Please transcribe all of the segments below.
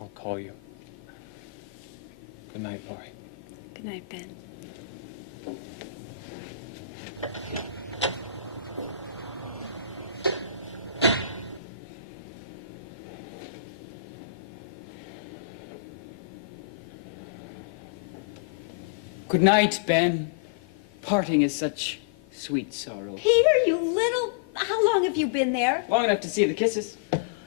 I'll call you. Good night, Lori. Good night, Ben. Good night, Ben. Parting is such sweet sorrow. Peter, you little... How long have you been there? Long enough to see the kisses.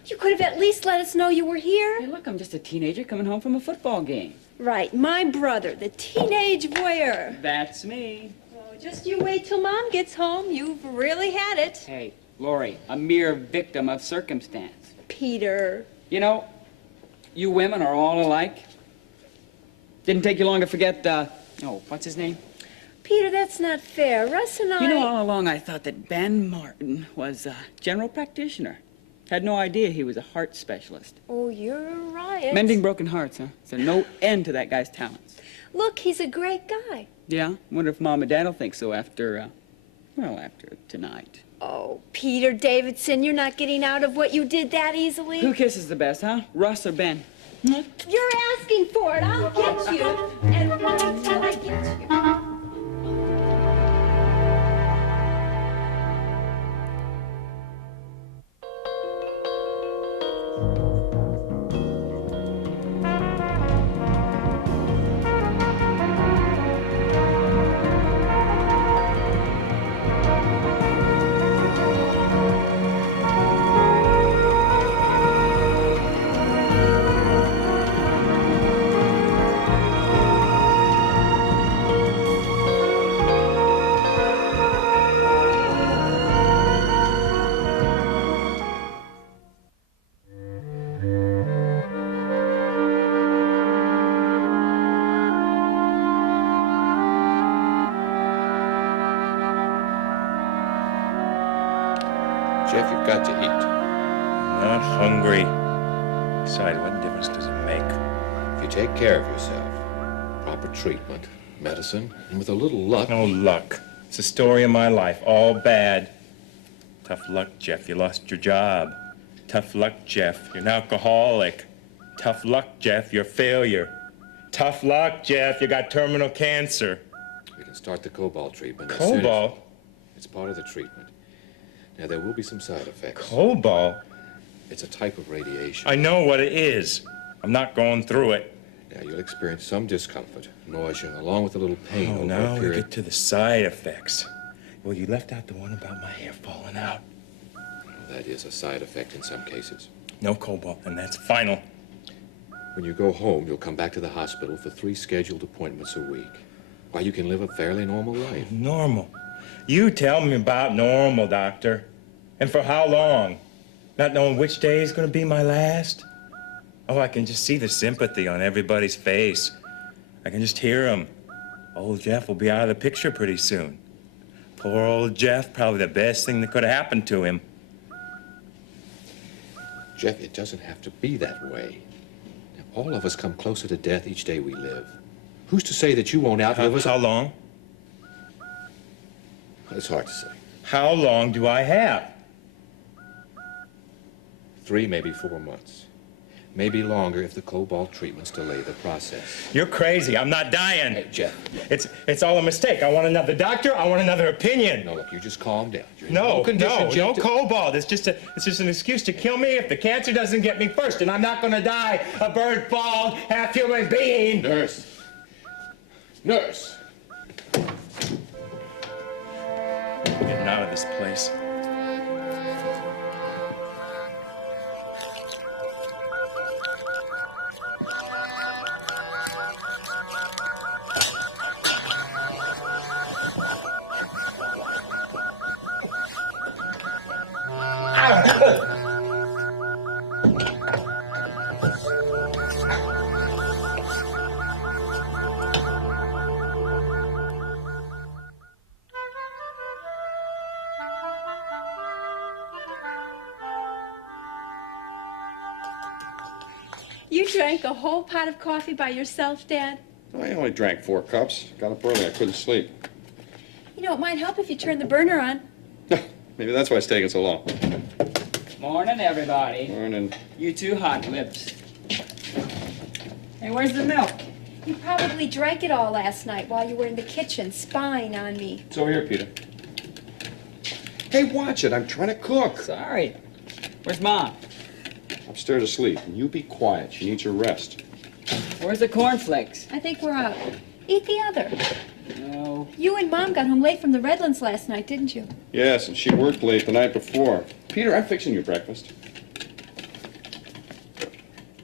You could have at least let us know you were here. Hey, look, I'm just a teenager coming home from a football game. Right, my brother, the teenage voyeur. That's me. Oh, just you wait till Mom gets home. You've really had it. Hey, Lori, a mere victim of circumstance. Peter. You know, you women are all alike. Didn't take you long to forget, what's his name? Peter, that's not fair. Russ and I... You know, all along I thought that Ben Martin was a general practitioner. Had no idea he was a heart specialist. Oh, you're a riot. Mending broken hearts, huh? So no end to that guy's talents. Look, he's a great guy. Yeah? Wonder if Mom and Dad'll think so after tonight. Oh, Peter Davidson, you're not getting out of what you did that easily. Who kisses the best, huh? Russ or Ben? You're asking for it. I'll get you. And wait till I get you. Jeff, you've got to eat. Not hungry. Besides, what difference does it make? If you take care of yourself, proper treatment, medicine, and with a little luck... No luck. It's the story of my life, all bad. Tough luck, Jeff, you lost your job. Tough luck, Jeff, you're an alcoholic. Tough luck, Jeff, you're a failure. Tough luck, Jeff, you got terminal cancer. We can start the cobalt treatment. as soon as- Cobalt? It's part of the treatment. Now, there will be some side effects. Cobalt? It's a type of radiation. I know what it is. I'm not going through it. Now, you'll experience some discomfort, nausea, along with a little pain Oh, over now a we period. get to the side effects. Well, you left out the one about my hair falling out. That is a side effect in some cases. No cobalt, and that's final. When you go home, you'll come back to the hospital for 3 scheduled appointments a week. Why, you can live a fairly normal life. Normal. You tell me about normal, doctor. And for how long? Not knowing which day is going to be my last? Oh, I can just see the sympathy on everybody's face. I can just hear them. Old Jeff will be out of the picture pretty soon. Poor old Jeff, probably the best thing that could have happened to him. Jeff, it doesn't have to be that way. Now, all of us come closer to death each day we live. Who's to say that you won't outlive us? How long? It's hard to say. How long do I have? 3, maybe 4 months. Maybe longer if the cobalt treatments delay the process. You're crazy. I'm not dying. Hey, Jeff. It's all a mistake. I want another doctor. I want another opinion. No, look, you just calm down. You're in No condition, Jeff, to- cobalt. It's just an excuse to kill me if the cancer doesn't get me first, and I'm not going to die a bird-fogged, half-human being. Nurse. Nurse. I'm getting out of this place. You drank a whole pot of coffee by yourself, Dad? I only drank 4 cups. Got up early. I couldn't sleep. You know, it might help if you turn the burner on. Maybe that's why it's taking so long. Morning, everybody. Morning. You two hot lips. Hey, where's the milk? You probably drank it all last night while you were in the kitchen spying on me. It's over here, Peter. Hey, watch it. I'm trying to cook. Sorry. Where's Mom? Upstairs asleep. And you be quiet. She needs her rest. Where's the cornflakes? I think we're out. Eat the other. No. You and Mom got home late from the Redlands last night, didn't you? Yes, and she worked late the night before. Peter, I'm fixing your breakfast.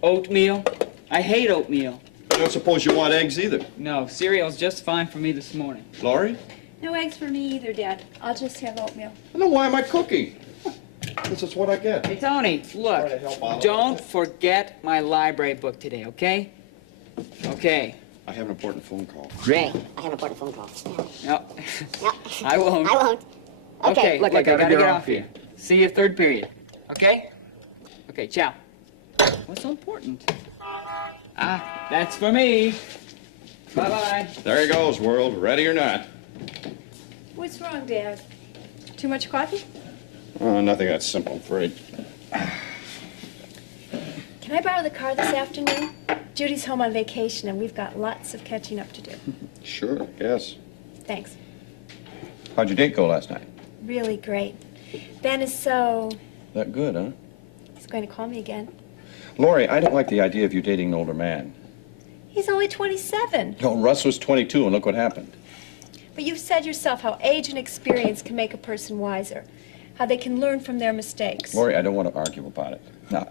Oatmeal? I hate oatmeal. I don't suppose you want eggs either. No, cereal's just fine for me this morning. Laurie? No eggs for me either, Dad. I'll just have oatmeal. Then why am I cooking? This is what I get. Hey, Tony, look. Try to help Olive. Don't forget my library book today, okay? Okay. I have an important phone call. Ray, I have an important phone call. No, No, I won't. I won't. Okay, look, I gotta get get off off here. See you third period. Okay? Okay, ciao. What's so important? Ah, that's for me. Bye-bye. There he goes, world. Ready or not. What's wrong, Dad? Too much coffee? Oh, nothing that simple, I'm afraid. Can I borrow the car this afternoon? Judy's home on vacation, and we've got lots of catching up to do. Sure, yes. Thanks. How'd your date go last night? Really great. Ben is so... That good, huh? He's going to call me again. Lori, I don't like the idea of you dating an older man. He's only 27. No, Russ was 22, and look what happened. But you've said yourself how age and experience can make a person wiser. How they can learn from their mistakes. Lori, I don't want to argue about it. Now,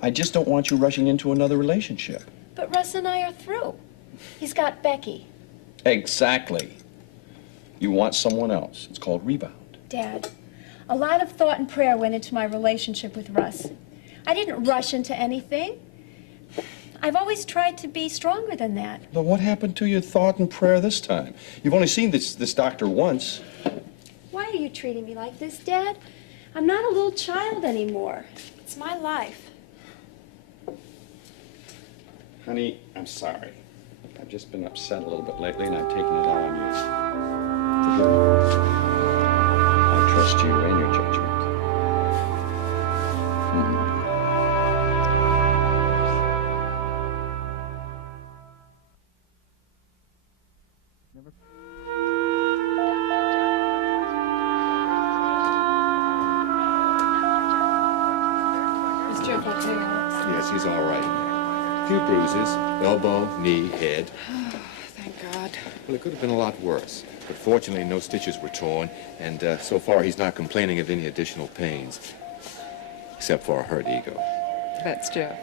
I just don't want you rushing into another relationship. But Russ and I are through. He's got Becky. Exactly. You want someone else. It's called rebound. Dad, a lot of thought and prayer went into my relationship with Russ. I didn't rush into anything. I've always tried to be stronger than that. But what happened to your thought and prayer this time? You've only seen this doctor once. Why are you treating me like this, Dad? I'm not a little child anymore. It's my life. Honey, I'm sorry. I've just been upset a little bit lately, and I've taken it out on you. Forgive me. I trust you and your judgment. Is Jeff okay, Alex? Yes, he's all right. A few bruises, elbow, knee, head. Thank God. Well, it could have been a lot worse. But fortunately, no stitches were torn, and so far he's not complaining of any additional pains. Except for a hurt ego. That's Jeff.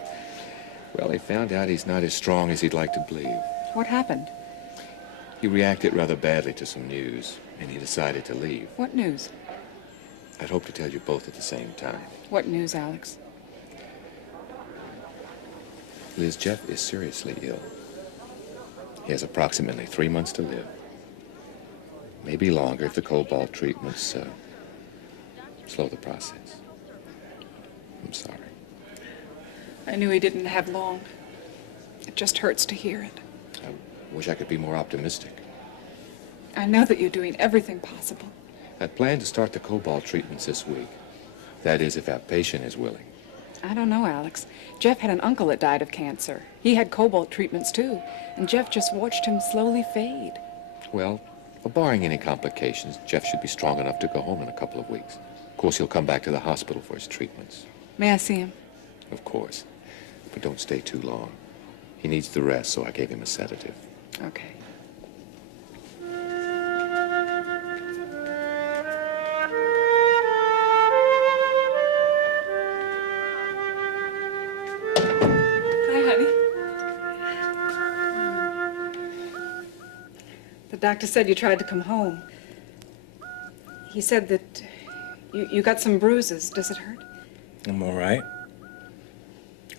Well, they found out he's not as strong as he'd like to believe. What happened? He reacted rather badly to some news, and he decided to leave. What news? I'd hope to tell you both at the same time. What news, Alex? Liz, Jeff is seriously ill. He has approximately 3 months to live. Maybe longer if the cobalt treatments slow the process. I'm sorry. I knew he didn't have long. It just hurts to hear it. I wish I could be more optimistic. I know that you're doing everything possible. I'd planned to start the cobalt treatments this week. That is, if our patient is willing. I don't know, Alex. Jeff had an uncle that died of cancer. He had cobalt treatments, too. And Jeff just watched him slowly fade. Well, barring any complications, Jeff should be strong enough to go home in a couple of weeks. Of course, he'll come back to the hospital for his treatments. May I see him? Of course. But don't stay too long. He needs the rest, so I gave him a sedative. Okay. Hi, honey. The doctor said you tried to come home. He said that you got some bruises. Does it hurt? I'm all right.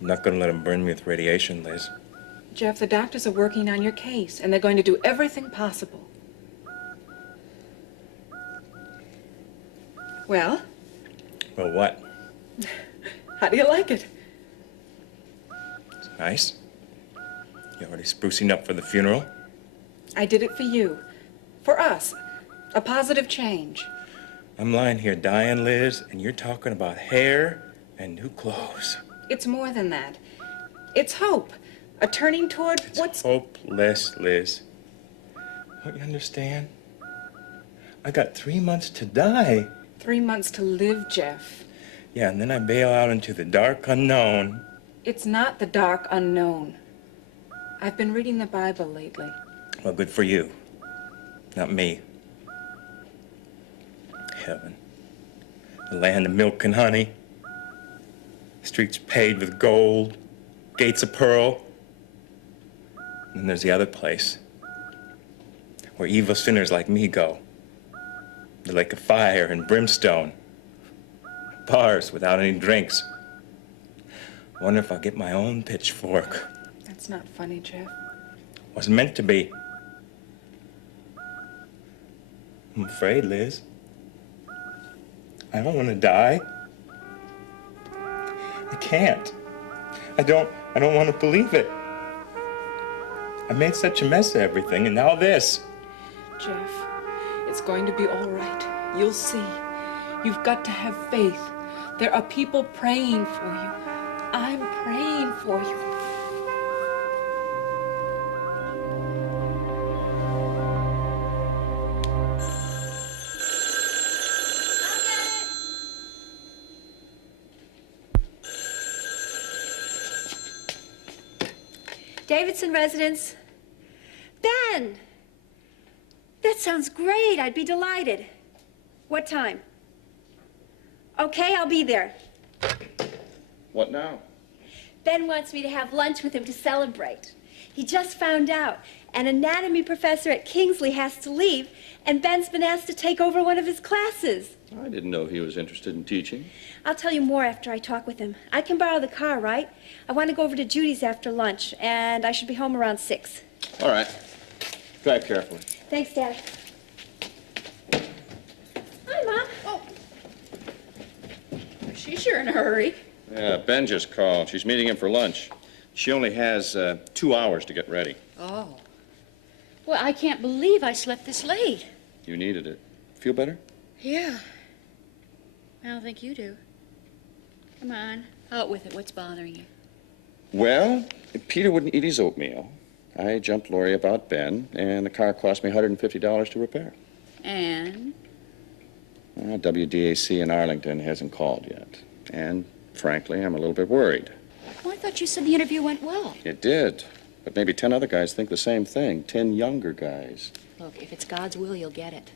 I'm not gonna let him burn me with radiation, Liz. Jeff, the doctors are working on your case, and they're going to do everything possible. Well, Well, what? how do you like it? It's nice. You already sprucing up for the funeral? I did it for you. For us. A positive change. I'm lying here dying, Liz, and you're talking about hair and new clothes. It's more than that. It's hope. A turning toward what's... Hopeless, Liz. Don't you understand? I got 3 months to die. 3 months to live, Jeff. Yeah, and then I bail out into the dark unknown. It's not the dark unknown. I've been reading the Bible lately. Well, good for you. Not me. Heaven. The land of milk and honey. Streets paved with gold. Gates of pearl. And then there's the other place. Where evil sinners like me go. The lake of fire and brimstone. Bars without any drinks. Wonder if I'll get my own pitchfork. That's not funny, Jeff. Wasn't meant to be. I'm afraid, Liz. I don't want to die. I can't. I don't want to believe it. I made such a mess of everything, and now this. Jeff, it's going to be all right. You'll see. You've got to have faith. There are people praying for you. I'm praying for you. Davidson residence. Ben! That sounds great. I'd be delighted. What time? Okay, I'll be there. What now? Ben wants me to have lunch with him to celebrate. He just found out an anatomy professor at Kingsley has to leave, and Ben's been asked to take over one of his classes. I didn't know he was interested in teaching. I'll tell you more after I talk with him. I can borrow the car, right? I want to go over to Judy's after lunch, and I should be home around 6. All right. Drive carefully. Thanks, Dad. Hi, Mom. Oh. She's sure in a hurry. Yeah, Ben just called. She's meeting him for lunch. She only has 2 hours to get ready. Oh. Well, I can't believe I slept this late. You needed it. Feel better? Yeah. I don't think you do. Come on, out with it. What's bothering you? Well, Peter wouldn't eat his oatmeal. I jumped Lori about Ben, and the car cost me $150 to repair. And? WDAC in Arlington hasn't called yet. And, frankly, I'm a little bit worried. Well, I thought you said the interview went well. It did. But maybe 10 other guys think the same thing. 10 younger guys. Look, if it's God's will, you'll get it.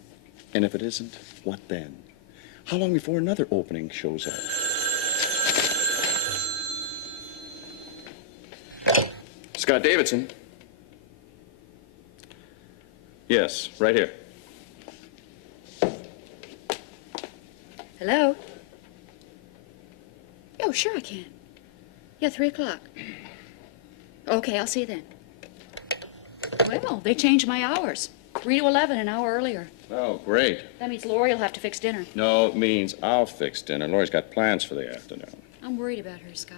And if it isn't, what then? How long before another opening shows up? Scott Davidson. Yes, right here. Hello? Oh, sure I can. Yeah, 3 o'clock. Okay, I'll see you then. Well, they changed my hours. 3 to 11, an hour earlier. Oh, great. That means Lori will have to fix dinner. No, it means I'll fix dinner. Lori's got plans for the afternoon. I'm worried about her, Scott.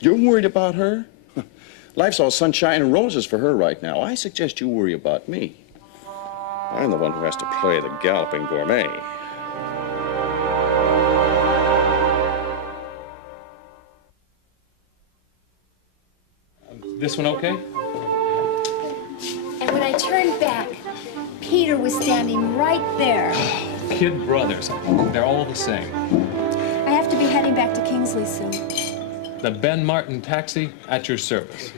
You're worried about her? Life's all sunshine and roses for her right now. I suggest you worry about me. I'm the one who has to play the galloping gourmet. This one okay? And when I turned back, Peter was standing right there. Kid brothers. They're all the same. I have to be heading back to Kingsley soon. The Ben Martin taxi at your service.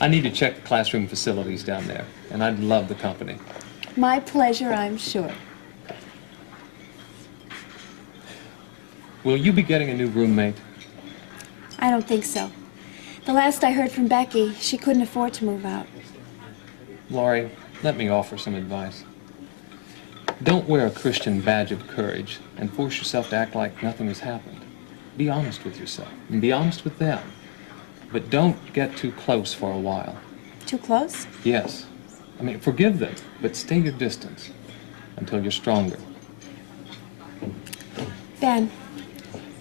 I need to check the classroom facilities down there, and I'd love the company. My pleasure, I'm sure. Will you be getting a new roommate? I don't think so. The last I heard from Becky, she couldn't afford to move out. Laurie, let me offer some advice. Don't wear a Christian badge of courage and force yourself to act like nothing has happened. Be honest with yourself and be honest with them. But don't get too close for a while. Too close? Yes. I mean, forgive them, but stay your distance until you're stronger. Ben,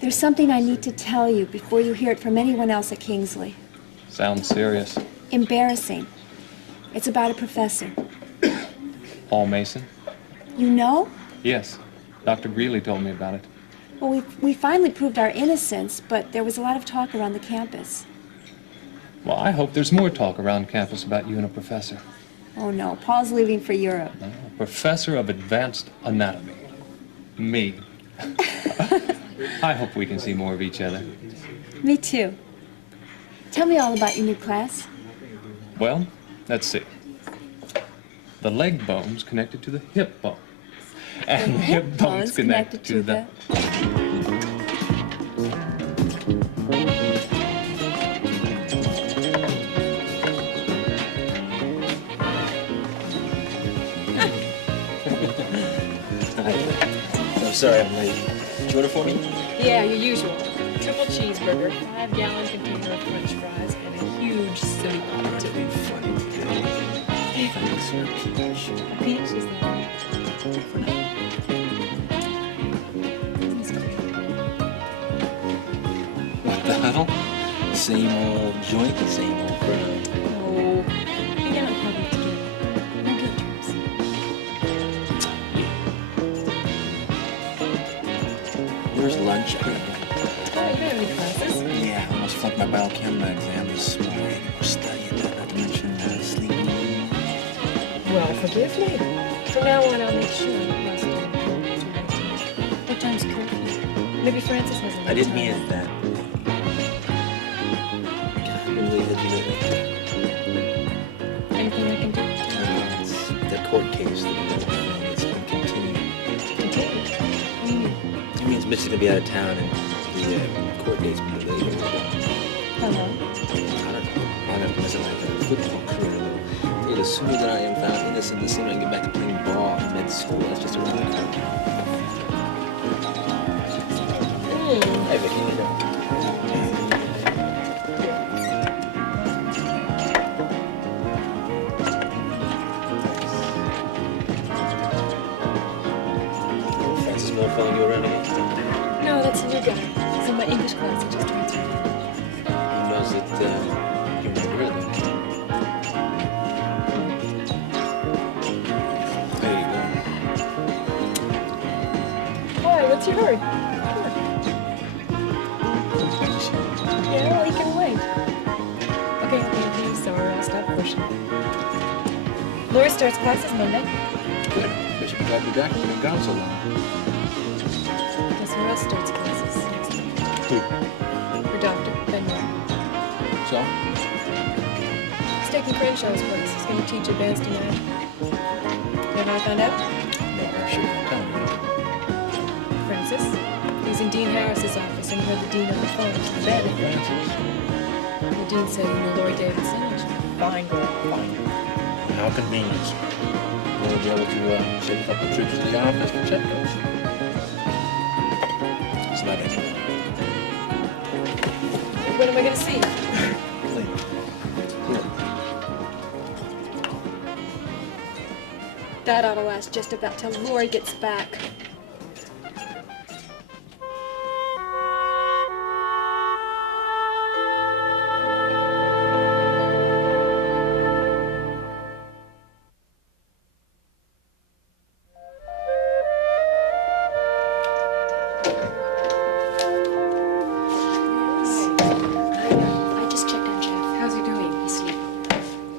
there's something I need to tell you before you hear it from anyone else at Kingsley. Sounds serious. Embarrassing. It's about a professor. Paul Mason? You know? Yes. Dr. Greeley told me about it. Well, we finally proved our innocence, but there was a lot of talk around the campus. Well, I hope there's more talk around campus about you and a professor. Oh, no. Paul's leaving for Europe. A professor of advanced anatomy. Me. I hope we can see more of each other. Me too. Tell me all about your new class. Well, let's see. The leg bone's connected to the hip bone. And the hip bone's connected to the... I'm sorry I'm late. Did you order for me? Yeah, your usual. Triple cheeseburger, 5-gallon container of French fries, and a huge soda. To be funny today. Thanks, sir. Peach. Peach is there. For now. What the hell? Same old joint, the same old crowd. No. Hang out in public together. No guilt trips. Where's lunch? Oh, you don't have any classes? Yeah, I almost flunked my biochemistry exam this morning. We're studying that, not to mention sleeping. Well, forgive me. From now on, I'll make sure you must do. What time's curfew? Maybe Francis has a I didn't mean it that. I believe that you Anything I can do? It's the court case that it's been continued. Continue. What do you mean? It means Mitch's gonna be out of town and the court date's be delayed. How long? I don't know. I'm gonna miss like a football career. Hey, the sooner that I am found innocent, the sooner I can get back to playing ball in med school. That's just around the corner. Hey, Vicky, you know. Francis Mill following you around again? No, that's a new guy. He's in my English class. I just transferred. He knows that you're my girl, though. There you go. Why? What's your hurry? Come on. Yeah, well, he can wait. Okay, thank you. Sorry, I'll stop pushing. Lori starts classes Monday. Good. Bet you glad to be back. You've been gone so long. Guess who else starts classes next week? Who? Her doctor, Ben Moore. So? He's taking Crenshaw's place. He's going to teach advanced anatomy. Never I found out? No, I should have told you. Francis. He's in Dean Harris's office, and he heard the dean on the phone. Ben. Francis. The dean said he knew Lori Davidson, and she's a fine girl. Fine. How convenient. We'll be able to save a couple of trips to the office for checkups. It's not anything. When am I going to see you? That ought to last just about till Lori gets back. I just checked on Jeff. How's he doing? He's sleeping.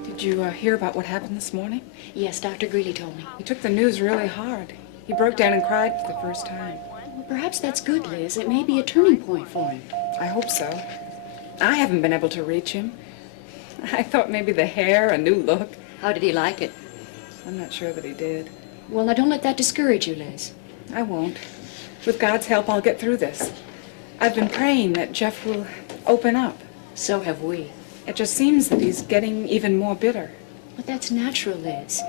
Did you hear about what happened this morning? Yes, Dr. Greeley told me. He took the news really hard. He broke down and cried for the first time. Well, perhaps that's good, Liz. It may be a turning point for him. I hope so. I haven't been able to reach him. I thought maybe the hair, a new look. How did he like it? I'm not sure that he did. Well, now don't let that discourage you, Liz. I won't. With God's help, I'll get through this. I've been praying that Jeff will open up. So have we. It just seems that he's getting even more bitter. But that's natural, Liz.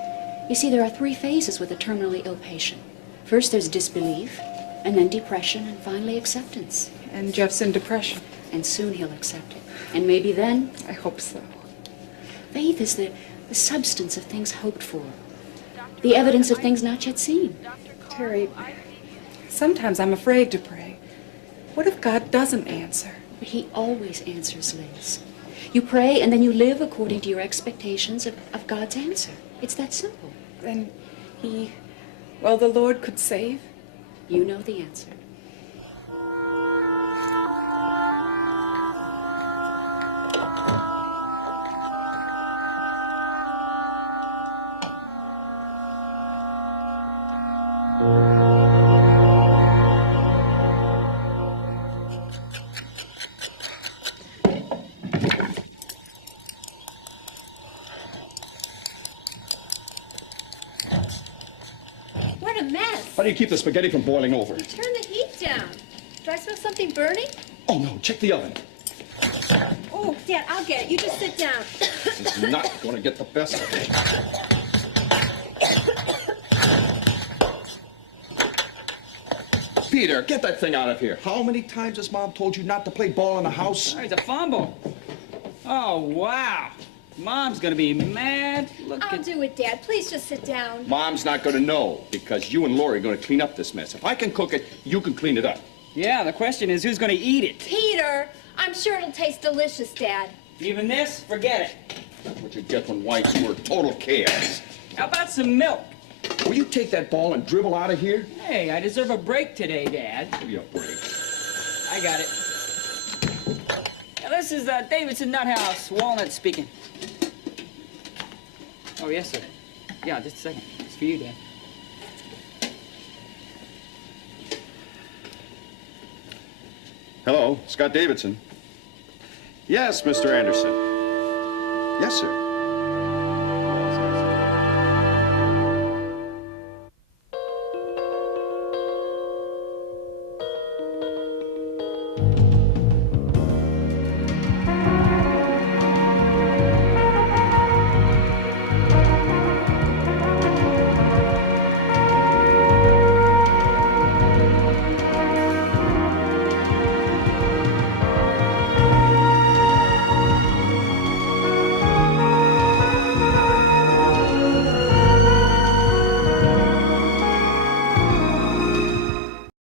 You see, there are 3 phases with a terminally ill patient. First, there's disbelief, and then depression, and finally acceptance. And Jeff's in depression. And soon he'll accept it. And maybe then... I hope so. Faith is the substance of things hoped for. The evidence of things not yet seen. Terry, sometimes I'm afraid to pray. What if God doesn't answer? But he always answers, Liz. You pray and then you live according to your expectations of God's answer. It's that simple. Then well, the Lord could save? You know the answer. How do you keep the spaghetti from boiling over? Turn the heat down. Do I smell something burning? Oh, no, check the oven. Oh, Dad, I'll get it. You just sit down. This is not going to get the best of me. Peter, get that thing out of here. How many times has Mom told you not to play ball in the house? Oh, it's a fumble. Oh, wow. Mom's gonna be mad. Look I'll do it, Dad. Please just sit down. Mom's not going to know because you and Lori are going to clean up this mess. If I can cook it, you can clean it up. Yeah, the question is who's gonna eat it? Peter, I'm sure it'll taste delicious, Dad. Even this? Forget it. That's what you get when wife's work. Total chaos. How about some milk? Will you take that ball and dribble out of here? Hey, I deserve a break today, Dad. Give you a break. I got it. Now, this is Davidson Nuthouse, Walnut speaking. Oh, yes, sir. Yeah, just a second. It's for you, Dad. Hello, Scott Davidson. Yes, Mr. Anderson. Yes, sir.